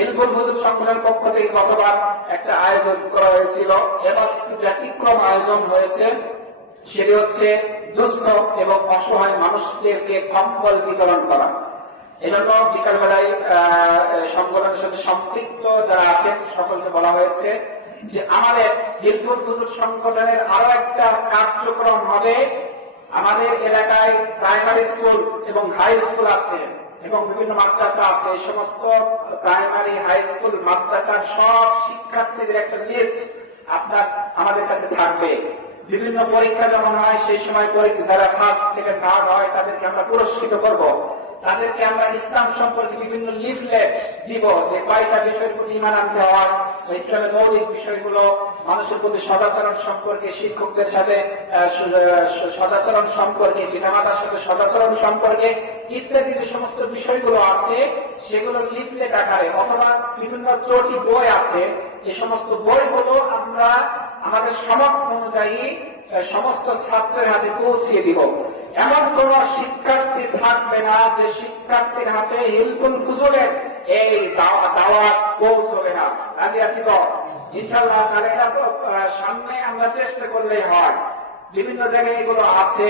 হিলফুল হুজুর সংগঠনের পক্ষ থেকে গতবার একটা আয়োজন করা হয়েছিল, এবার একটু ব্যতিক্রম আয়োজন হয়েছে। সেটি হচ্ছে দুস্থ এবং অসহায় মানুষদেরকে কম্বল বিতরণ করা। এজন্য বিকালবেলায় সংগঠনের সাথে সম্পৃক্ত যারা আছেন সকলকে বলা হয়েছে যে আমাদের হিলফুল হুজুর সংগঠনের আরো একটা কার্যক্রম হবে। আমাদের এলাকায় প্রাইমারি স্কুল এবং হাই স্কুল আছে এবং বিভিন্ন মাদ্রাসা আছে। এই সমস্ত প্রাইমারি, হাই স্কুল, মাদ্রাসার সব শিক্ষার্থীদের একটা লিস্ট আপনার আমাদের কাছে থাকবে। বিভিন্ন পরীক্ষা যখন হয় সেই সময় যারা ফার্স্ট, সেকেন্ড, থার্ড হয় তাদেরকে আমরা পুরস্কৃত করব। তাদেরকে আমরা ইসলাম সম্পর্কে বিভিন্ন লিফলেট দিব, যে কয়টা বিষয়ের প্রতি ঈমান আনতে হয়, ইসলামের মৌলিক বিষয়গুলো, মানুষের প্রতি সদাচরণ সম্পর্কে, শিক্ষকদের সাথে সদাচরণ সম্পর্কে, পিতামাতার সাথে সদাচরণ সম্পর্কে ইত্যাদি যে সমস্ত বিষয়গুলো আছে সেগুলো লিফলেট আকারে অথবা বিভিন্ন চটি বই আছে, এই সমস্ত বইগুলো আমরা আমাদের সামর্থ্য অনুযায়ী সমস্ত ছাত্রের হাতে পৌঁছিয়ে দিব। এমন কোন শিক্ষার্থী থাকবে না যে শিক্ষার্থীর হাতে হিলফুল হুজুরের এই দাওয়াত পৌঁছবে না। রাজি আছি তো ইনশাআল্লাহ? তাহলে সামনে আমরা চেষ্টা করলেই হয়। বিভিন্ন জায়গায় এগুলো আছে।